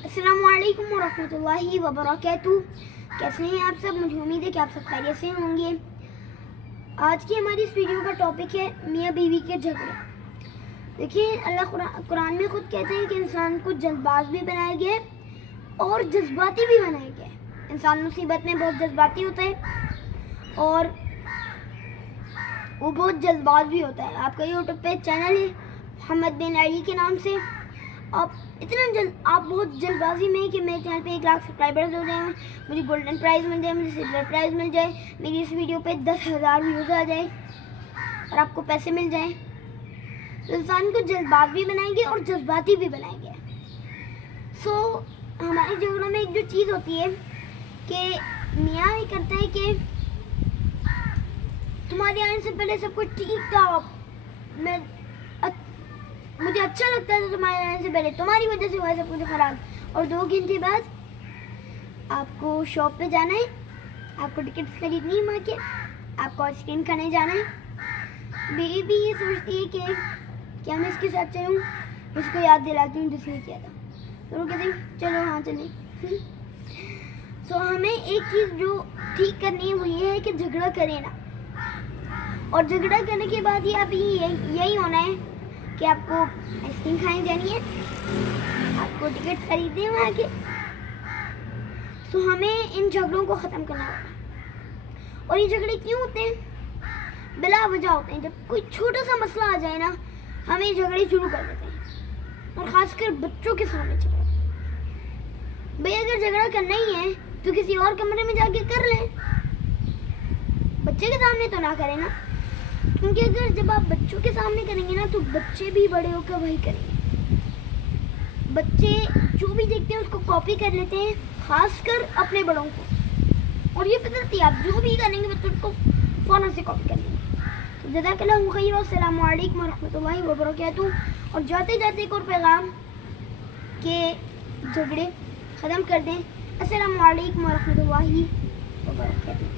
अस्सलामुअलैकुम वरहमतुल्लाहि वबरकातुहू। कैसे हैं आप सब? मुझे उम्मीद है कि आप सब खैरियत से होंगे। आज की हमारी इस वीडियो का टॉपिक है मियाँ बीवी के झगड़े। देखिए, अल्लाह कुरान में खुद कहते हैं कि इंसान को जल्दबाज भी बनाया गया है और जज्बाती भी बनाया गया है। इंसान मुसीबत में बहुत जज्बाती होता है और वो बहुत जल्दबाज भी होता है। आपका यूट्यूब पे चैनल है मोहम्मद बिन अली के नाम से। आप बहुत जल्दबाजी में कि मेरे चैनल पे 1 लाख सब्सक्राइबर्स हो जाए, मुझे गोल्डन प्राइज़ मिल जाए, मुझे सिल्वर प्राइज़ मिल जाए, मेरी इस वीडियो पे 10,000 व्यूज़ आ जाए और आपको पैसे मिल जाए। तो इंसान को जल्दबाज भी बनाएंगे और जज्बाती भी बनाएंगे। हमारे झगड़ों में एक जो चीज़ होती है कि मियाँ ये करता है कि तुम्हारे आने से पहले सब कुछ ठीक था, मुझे अच्छा लगता है, तो तुम्हारे आने से पहले तुम्हारी वजह से हुआ सब कुछ खराब। और 2 घंटे बाद आपको शॉप पे जाना है, आपको टिकट खरीदनी है, वहाँ के आपको आइसक्रीम खाने जाना है। बीवी भी ये सोचती है कि क्या मैं इसके साथ चलूँ, इसको याद दिलाती हूँ जिसने किया था। तो वो कहते हैं चलो हाँ चलें। तो हमें एक चीज़ जो ठीक करनी है वो ये है कि झगड़ा करें ना, और झगड़ा करने के बाद ये अभी यही होना है कि आपको आइसक्रीम खाने जानी है, आपको टिकट खरीदनी है वहाँ के। तो हमें इन झगड़ों को ख़त्म करना होगा। और ये झगड़े क्यों होते हैं? बिला वजह होते हैं। जब कोई छोटा सा मसला आ जाए ना, हम ये झगड़े शुरू कर देते हैं, और ख़ासकर बच्चों के सामने झगड़ा। भाई अगर झगड़ा करना ही है तो किसी और कमरे में जाके कर लें, बच्चे के सामने तो ना करें ना, क्योंकि अगर जब आप बच्चों के सामने करेंगे ना तो बच्चे भी बड़े होकर वही करेंगे। बच्चे जो भी देखते हैं उसको कॉपी कर लेते हैं, खासकर अपने बड़ों को। और ये फितरती है, आप जो भी करेंगे बच्चों को फ़ौरन से कॉपी कर लेंगे। तो जज़ाकल्लाहु खैर, अस्सलामु अलैकुम वरहमतुल्लाहि वबरकातुहू। और जाते जाते एक और पैगाम के झगड़े ख़त्म कर दें। अस्सलामु अलैकुम वरहमतुल्लाहि वबरकातुहू।